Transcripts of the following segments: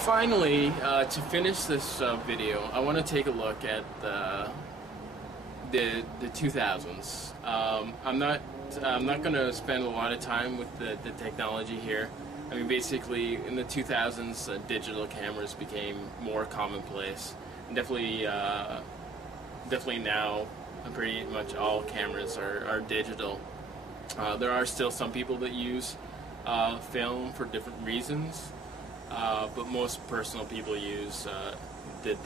Finally, to finish this video, I want to take a look at the 2000s. I'm not going to spend a lot of time with the technology here. I mean, basically, in the 2000s, digital cameras became more commonplace. And definitely now, pretty much all cameras are digital. There are still some people that use film for different reasons. But most personal people use the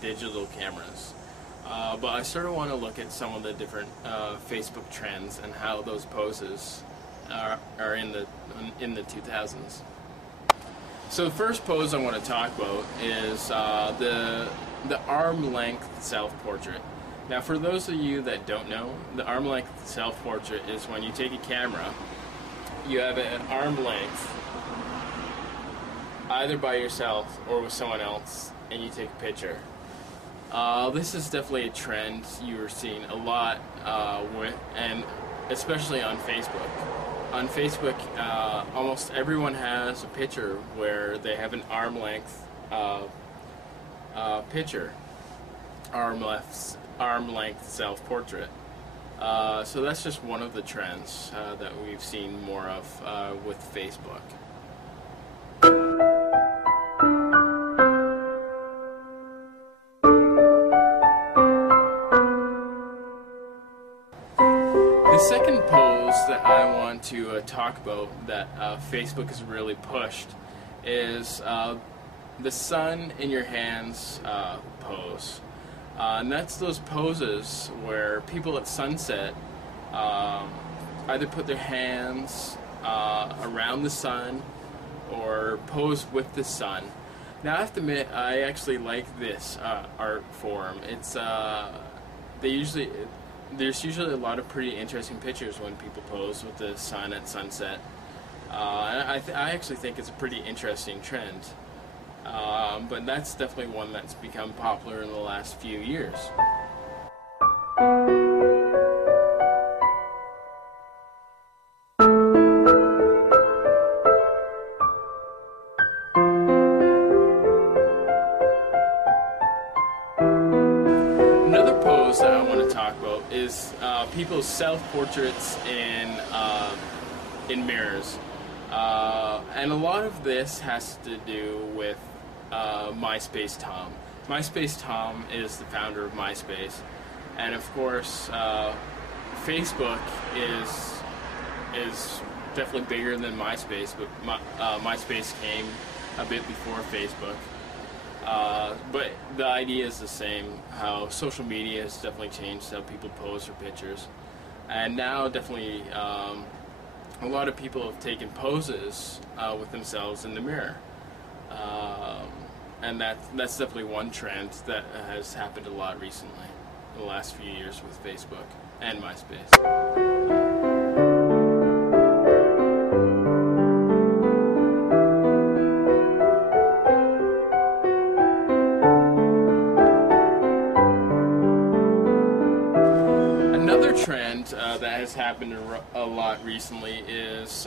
digital cameras. But I sort of want to look at some of the different Facebook trends and how those poses are in the 2000s. So the first pose I want to talk about is the arm-length self-portrait. Now, for those of you that don't know, the arm-length self-portrait is when you take a camera, you have it at arm length, either by yourself or with someone else, and you take a picture. This is definitely a trend you're seeing a lot and especially on Facebook. On Facebook, almost everyone has a picture where they have an arm length picture, arm length self-portrait. So that's just one of the trends that we've seen more of with Facebook. The second pose that I want to talk about that Facebook has really pushed is the sun in your hands pose. And that's those poses where people at sunset either put their hands around the sun or pose with the sun. Now I have to admit, I actually like this art form. It's there's usually a lot of pretty interesting pictures when people pose with the sun at sunset. And I actually think it's a pretty interesting trend. But that's definitely one that's become popular in the last few years. Another pose that I want to talk about is people's self-portraits in mirrors. And a lot of this has to do with MySpace Tom. MySpace Tom is the founder of MySpace, and of course, Facebook is definitely bigger than MySpace. But MySpace came a bit before Facebook. But the idea is the same. How social media has definitely changed how people pose for pictures, and now definitely. A lot of people have taken poses with themselves in the mirror, and that's definitely one trend that has happened a lot recently, in the last few years with Facebook and MySpace. Trend that has happened a lot recently is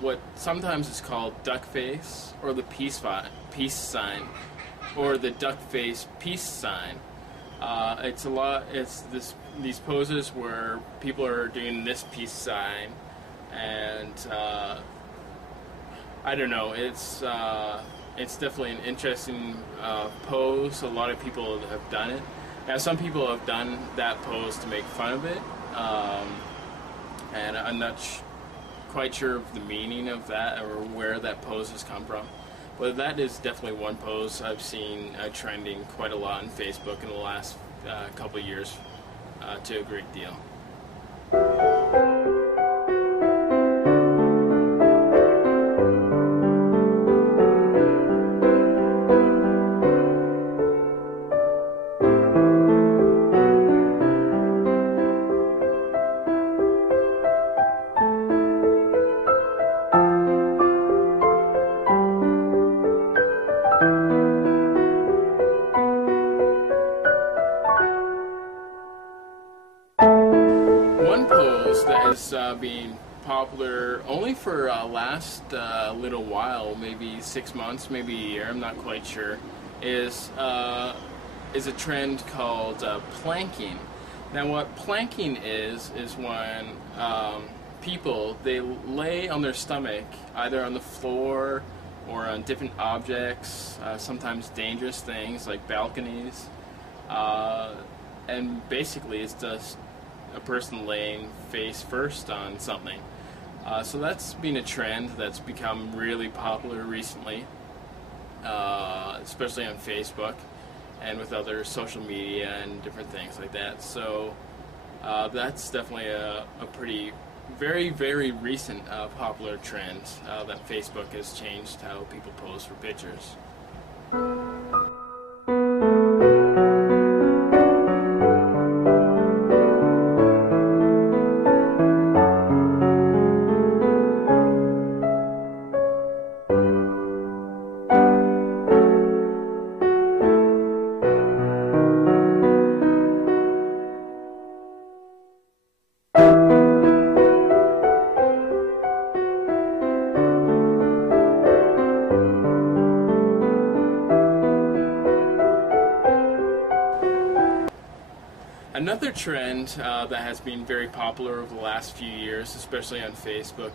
what sometimes is called duck face, or the peace sign, or the duck face peace sign. It's these poses where people are doing this peace sign, and I don't know. It's definitely an interesting pose. A lot of people have done it. Now, some people have done that pose to make fun of it. And I'm not quite sure of the meaning of that or where that pose has come from. But that is definitely one pose I've seen trending quite a lot on Facebook in the last couple of years to a great deal. One pose that is being popular only for last little while, maybe 6 months, maybe a year, I'm not quite sure, is a trend called planking. Now what planking is when people, they lay on their stomach either on the floor or on different objects, sometimes dangerous things like balconies, and basically it's just a person laying face first on something. So that's been a trend that's become really popular recently, especially on Facebook and with other social media and different things like that. So that's definitely a pretty, very, very recent popular trend that Facebook has changed how people pose for pictures. Another trend that has been very popular over the last few years, especially on Facebook,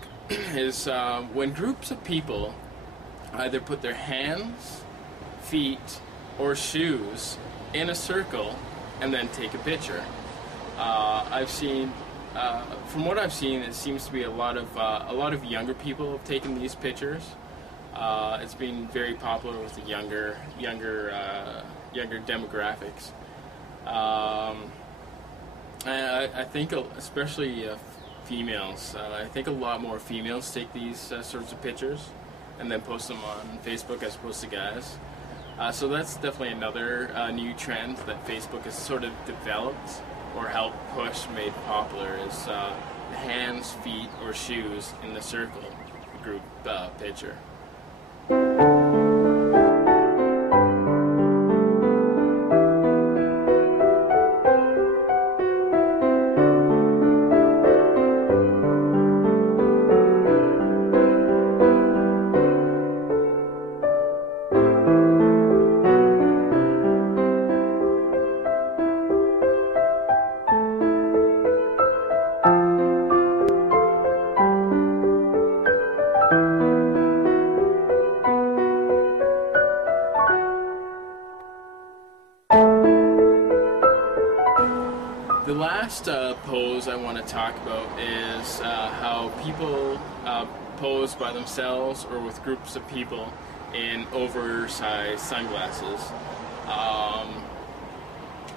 is when groups of people either put their hands, feet, or shoes in a circle and then take a picture. I've seen, from what I've seen, it seems to be a lot of younger people have taken these pictures. It's been very popular with the younger demographics. I think especially females, I think a lot more females take these sorts of pictures and then post them on Facebook as opposed to guys. So that's definitely another new trend that Facebook has sort of developed or helped push, made popular, is hands, feet, or shoes in the circle group picture. The last pose I want to talk about is how people pose by themselves or with groups of people in oversized sunglasses.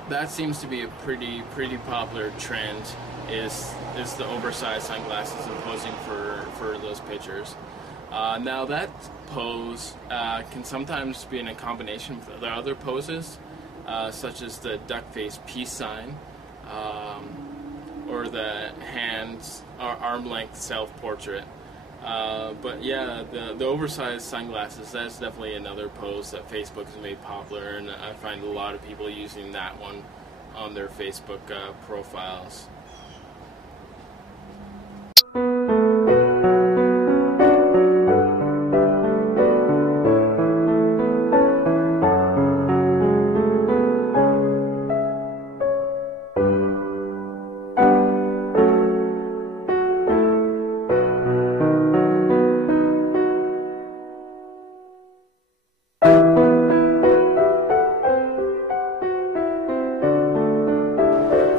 That seems to be a pretty popular trend, is the oversized sunglasses and posing for those pictures. Now that pose can sometimes be in a combination with other poses, such as the duck face peace sign, or the hands arm length self-portrait. But yeah, the oversized sunglasses, that's definitely another pose that Facebook has made popular, and I find a lot of people using that one on their Facebook profiles.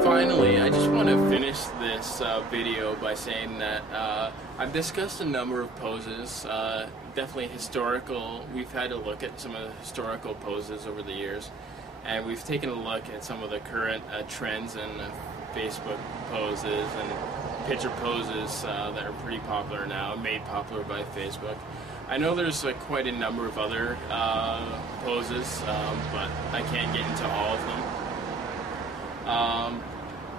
Finally, I just want to finish this video by saying that I've discussed a number of poses, definitely historical. We've had a look at some of the historical poses over the years, and we've taken a look at some of the current trends in Facebook poses and picture poses that are pretty popular now, made popular by Facebook. I know there's quite a number of other poses, but I can't get into all of them.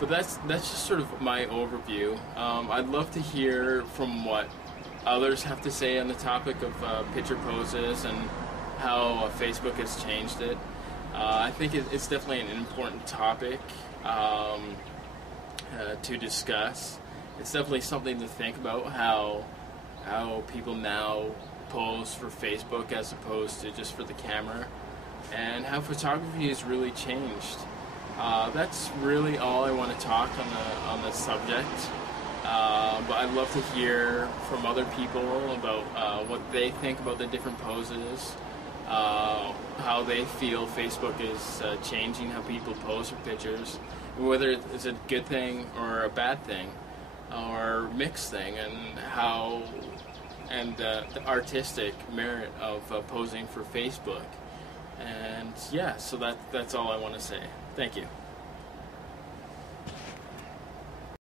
But that's just sort of my overview. I'd love to hear from what others have to say on the topic of picture poses and how Facebook has changed it. I think it's definitely an important topic to discuss, it's definitely something to think about, how people now pose for Facebook as opposed to just for the camera, and how photography has really changed. That's really all I want to talk on the subject. But I'd love to hear from other people about what they think about the different poses, how they feel Facebook is changing how people pose for pictures, whether it's a good thing or a bad thing, or mixed thing, and the artistic merit of posing for Facebook. And yeah, so that's all I want to say. Thank you.